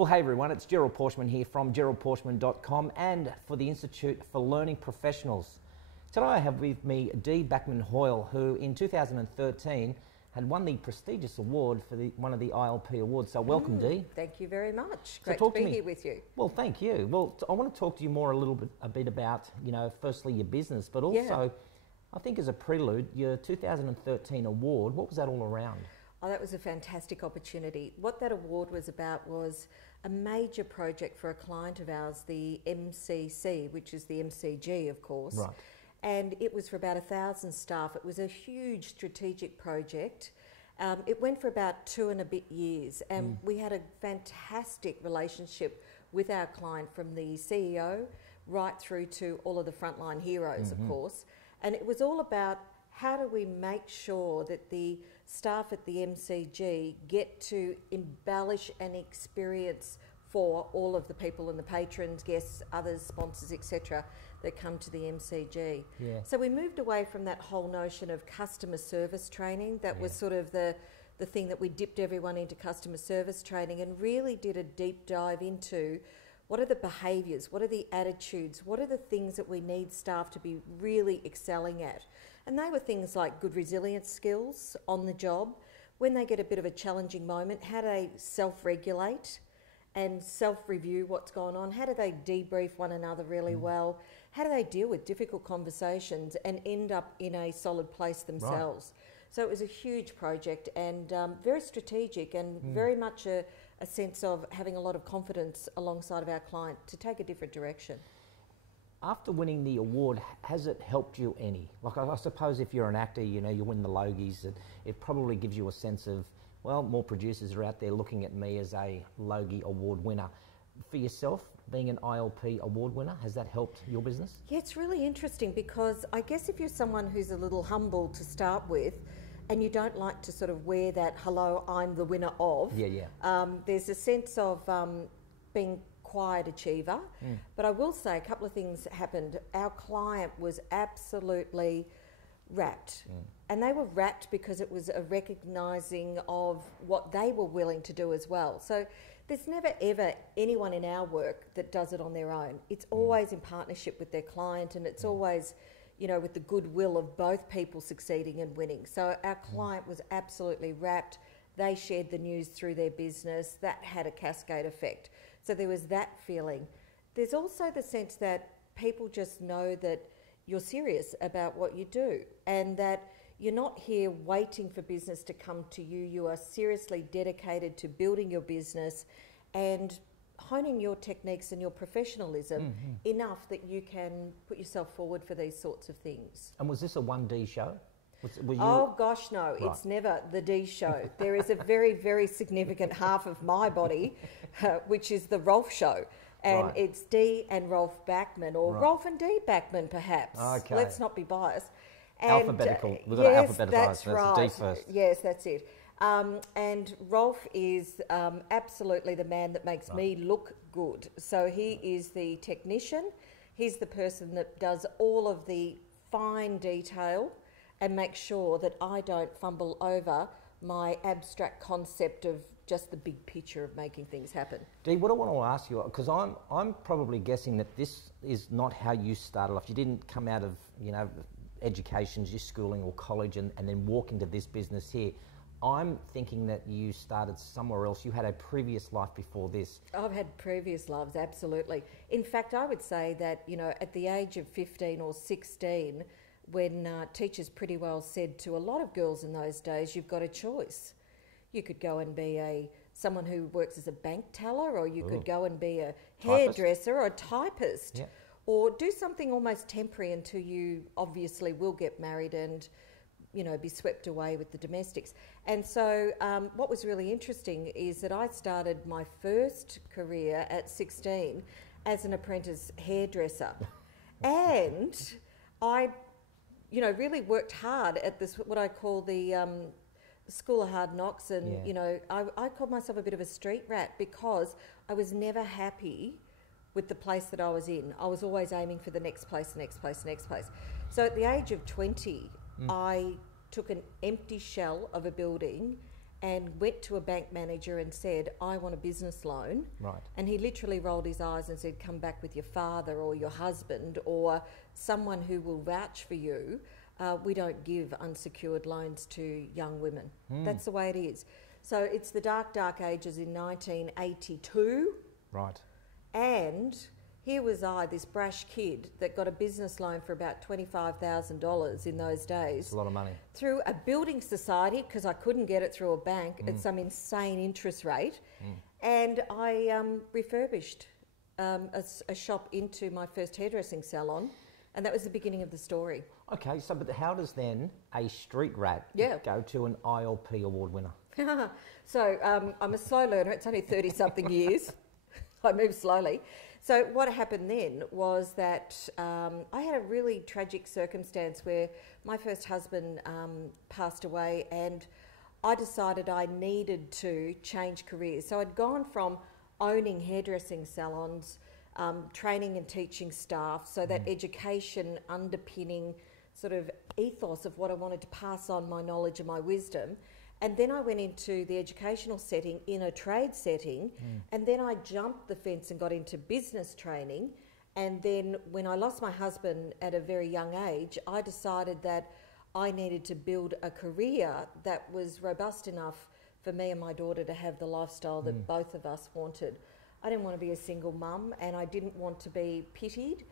Well, hey everyone, it's Gerald Pauschmann here from geraldpauschmann.com and for the Institute for Learning Professionals. Today I have with me Backman-Hoyle, who in 2013 had won the prestigious award for one of the ILP awards. So welcome, Dee. Thank you very much. Great to be here with you. Well, thank you. Well, I want to talk to you more a bit about, firstly your business, but also I think as a prelude, your 2013 award, what was that all around? Oh, that was a fantastic opportunity. What that award was about was a major project for a client of ours, the MCC, which is the MCG, of course. Right. And it was for about 1,000 staff. It was a huge strategic project. It went for about 2 and a bit years, and we had a fantastic relationship with our client, from the CEO right through to all of the frontline heroes, of course. And it was all about how do we make sure that the staff at the MCG get to embellish an experience for all of the people and the patrons, guests, others, sponsors, etc., that come to the MCG. Yeah. So we moved away from that whole notion of customer service training. That was sort of the thing that we dipped everyone into customer service training, and really did a deep dive into what are the behaviours, what are the attitudes, what are the things that we need staff to be really excelling at. And they were things like good resilience skills on the job. When they get a bit of a challenging moment, how do they self-regulate and self-review what's going on? How do they debrief one another really well? How do they deal with difficult conversations and end up in a solid place themselves? Right. So it was a huge project, and very strategic, and very much a sense of having a lot of confidence alongside of our client to take a different direction. After winning the award, has it helped you any? Like, I suppose if you're an actor, you win the Logies, it probably gives you a sense of, well, more producers are out there looking at me as a Logie award winner. For yourself, being an ILP award winner, has that helped your business? Yeah, it's really interesting, because I guess if you're someone who's a little humble to start with, and you don't like to sort of wear that, hello, I'm the winner of, there's a sense of being quiet achiever. But I will say a couple of things happened. Our client was absolutely rapt, and they were rapt because it was a recognising of what they were willing to do as well. So there's never ever anyone in our work that does it on their own. It's always in partnership with their client, and it's always, with the goodwill of both people succeeding and winning. So our client was absolutely rapt. They shared the news through their business. That had a cascade effect. So there was that feeling. There's also the sense that people just know that you're serious about what you do, and that you're not here waiting for business to come to you. You are seriously dedicated to building your business and honing your techniques and your professionalism enough that you can put yourself forward for these sorts of things. And was this a 1D show? Oh gosh, no, right. It's never the D show. There is a very, very significant half of my body, which is the Rolf show. And it's Dee and Rolf Backman, or Rolf and Dee Backman perhaps. Okay. Let's not be biased. And, alphabetical, we've got alphabetical bias, that's right. D first. Yes, that's it. And Rolf is absolutely the man that makes me look good. So he is the technician. He's the person that does all of the fine detail and make sure that I don't fumble over my abstract concept of just the big picture of making things happen. Dee, what I want to ask you, because I'm probably guessing that this is not how you started off. You didn't come out of, education, your schooling or college, and then walk into this business here. I'm thinking that you started somewhere else. You had a previous life before this. I've had previous lives, absolutely. In fact, I would say that, at the age of 15 or 16, when teachers pretty well said to a lot of girls in those days, you've got a choice. You could go and be someone who works as a bank teller, or you could go and be a hairdresser or a typist, or do something almost temporary until you obviously will get married and, be swept away with the domestics. And so what was really interesting is that I started my first career at 16 as an apprentice hairdresser. And I really worked hard at this, what I call the School of Hard Knocks, and I called myself a bit of a street rat, because I was never happy with the place that I was in. I was always aiming for the next place, the next place, the next place. So at the age of 20, I took an empty shell of a building and went to a bank manager and said, I want a business loan. Right. And he literally rolled his eyes and said, come back with your father or your husband or someone who will vouch for you. We don't give unsecured loans to young women. That's the way it is. So it's the dark, dark ages in 1982. Right. And here was I, this brash kid that got a business loan for about $25,000 in those days. It's a lot of money. Through a building society, because I couldn't get it through a bank at some insane interest rate. And I refurbished a shop into my first hairdressing salon. And that was the beginning of the story. Okay, so but how does then a street rat go to an ILP award winner? So I'm a slow learner. It's only 30-something years. I move slowly. So what happened then was that I had a really tragic circumstance where my first husband passed away, and I decided I needed to change careers. So I'd gone from owning hairdressing salons, training and teaching staff, so that education underpinning sort of ethos of what I wanted to pass on, my knowledge and my wisdom. And then I went into the educational setting in a trade setting, and then I jumped the fence and got into business training. And then when I lost my husband at a very young age, I decided that I needed to build a career that was robust enough for me and my daughter to have the lifestyle that both of us wanted. I didn't want to be a single mum, and I didn't want to be pitied.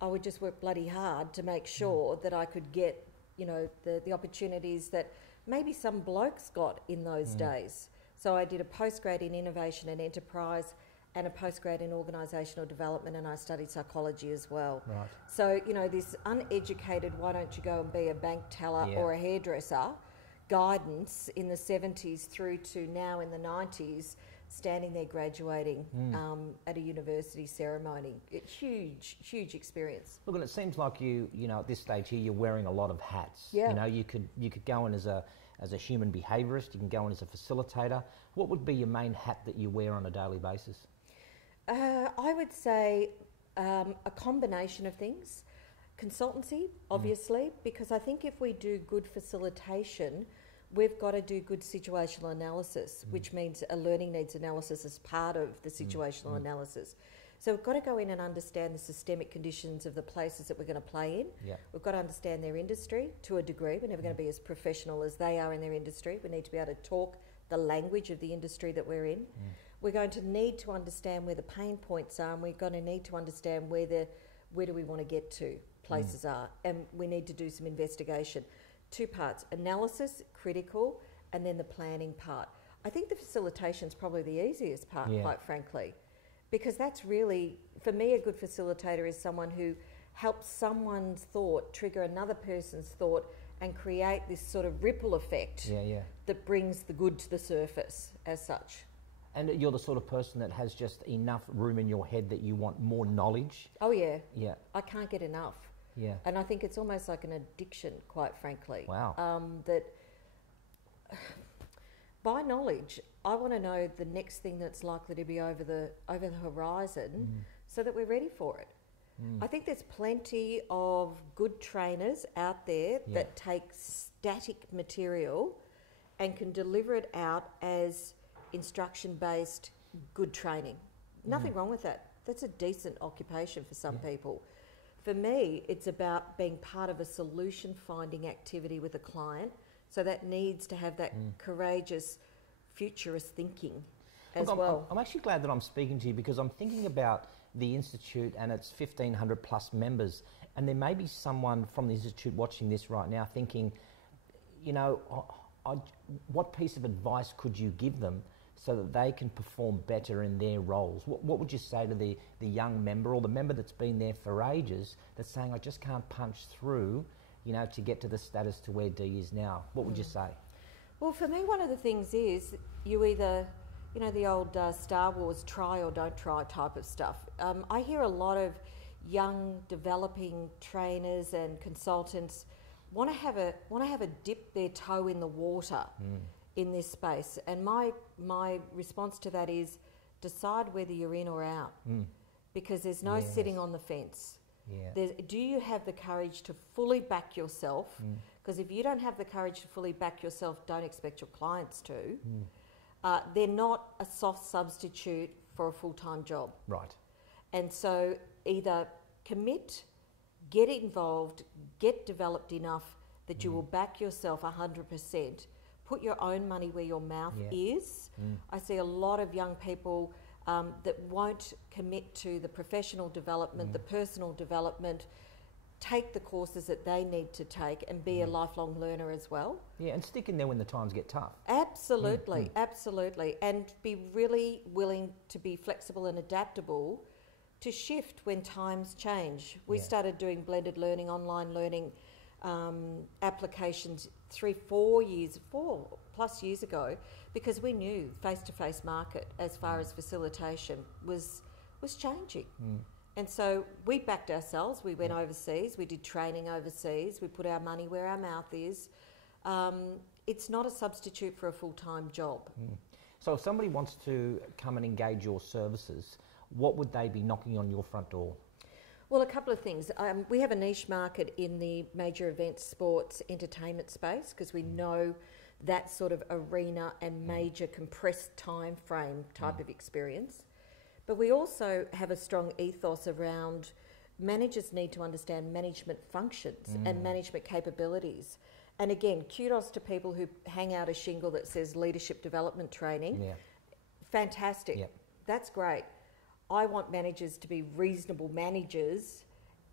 I would just work bloody hard to make sure that I could get, you know, the opportunities that maybe some blokes got in those days. So I did a postgrad in innovation and enterprise and a postgrad in organisational development, and I studied psychology as well. Right. So, you know, this uneducated, why don't you go and be a bank teller or a hairdresser guidance in the 70s through to now in the 90s, standing there graduating at a university ceremony. Huge, huge experience. Look, and it seems like you know, at this stage here, you're wearing a lot of hats. Yeah. You know, you could go in as a human behaviourist, you can go in as a facilitator. What would be your main hat that you wear on a daily basis? I would say a combination of things. Consultancy, obviously, because I think if we do good facilitation, we've got to do good situational analysis, which means a learning needs analysis as part of the situational analysis. So we've got to go in and understand the systemic conditions of the places that we're going to play in. Yeah. We've got to understand their industry to a degree. We're never going to be as professional as they are in their industry. We need to be able to talk the language of the industry that we're in. We're going to need to understand where the pain points are, and we're going to need to understand where do we want to get to places are, and we need to do some investigation. Two parts: analysis, critical, and then the planning part. I think the facilitation is probably the easiest part, quite frankly, because that's really, for me, a good facilitator is someone who helps someone's thought trigger another person's thought and create this sort of ripple effect that brings the good to the surface as such. And you're the sort of person that has just enough room in your head that you want more knowledge? Oh yeah. Yeah. I can't get enough. Yeah. And I think it's almost like an addiction, quite frankly. Wow. That by knowledge, I want to know the next thing that's likely to be over the horizon, so that we're ready for it. I think there's plenty of good trainers out there that take static material and can deliver it out as instruction-based good training. Nothing wrong with that. That's a decent occupation for some people. For me, it's about being part of a solution-finding activity with a client, so that needs to have that courageous, futurist thinking as well. I'm actually glad that I'm speaking to you, because I'm thinking about the Institute and its 1,500 plus members, and there may be someone from the Institute watching this right now thinking, you know, what piece of advice could you give them so that they can perform better in their roles? What would you say to the young member, or the member that's been there for ages, that's saying, I just can't punch through, you know, to get to the status to where D is now? What would you say? Well, for me, one of the things is you either, you know, the old Star Wars try or don't try type of stuff. I hear a lot of young developing trainers and consultants want to have a dip their toe in the water in this space, and my response to that is decide whether you're in or out, because there's no sitting on the fence. Yeah. Do you have the courage to fully back yourself? Because if you don't have the courage to fully back yourself, don't expect your clients to. They're not a soft substitute for a full-time job. Right. And so either commit, get involved, get developed enough that you will back yourself 100%, put your own money where your mouth is. I see a lot of young people that won't commit to the professional development, the personal development, take the courses that they need to take and be a lifelong learner as well. Yeah, and stick in there when the times get tough. Absolutely, absolutely. And be really willing to be flexible and adaptable to shift when times change. We started doing blended learning, online learning applications 4 plus years ago, because we knew face-to-face market as far as facilitation was changing. And so we backed ourselves, we went overseas, we did training overseas, we put our money where our mouth is. It's not a substitute for a full-time job. So if somebody wants to come and engage your services, what would they be knocking on your front door? Well, a couple of things. We have a niche market in the major events, sports, entertainment space, because we know that sort of arena and major compressed time frame type of experience. But we also have a strong ethos around managers need to understand management functions and management capabilities. And again, kudos to people who hang out a shingle that says leadership development training. Fantastic. That's great. I want managers to be reasonable managers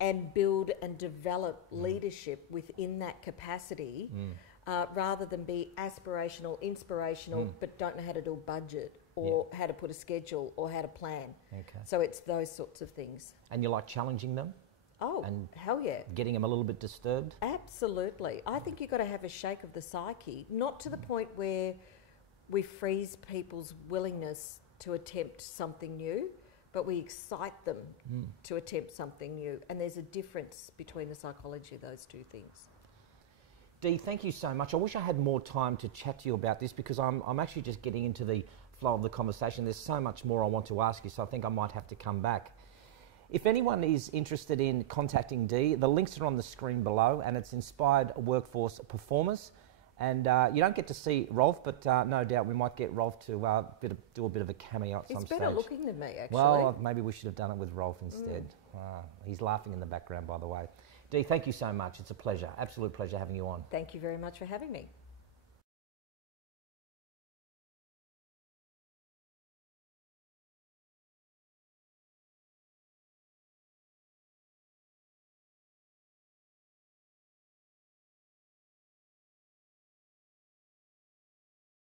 and build and develop leadership within that capacity rather than be aspirational, inspirational, but don't know how to do a budget or how to put a schedule or how to plan. So it's those sorts of things. And you like challenging them? Oh, and hell yeah. Getting them a little bit disturbed? Absolutely. I think you've got to have a shake of the psyche, not to the point where we freeze people's willingness to attempt something new, but we excite them to attempt something new. And there's a difference between the psychology of those two things. Dee, thank you so much. I wish I had more time to chat to you about this, because I'm actually just getting into the flow of the conversation. There's so much more I want to ask you, so I think I might have to come back. If anyone is interested in contacting Dee, the links are on the screen below, and it's Inspired Workforce Performers. And you don't get to see Rolf, but no doubt we might get Rolf to do a bit of a cameo at some stage. He's better looking than me, actually. Well, maybe we should have done it with Rolf instead. He's laughing in the background, by the way. Dee, thank you so much. It's a pleasure, absolute pleasure having you on. Thank you very much for having me.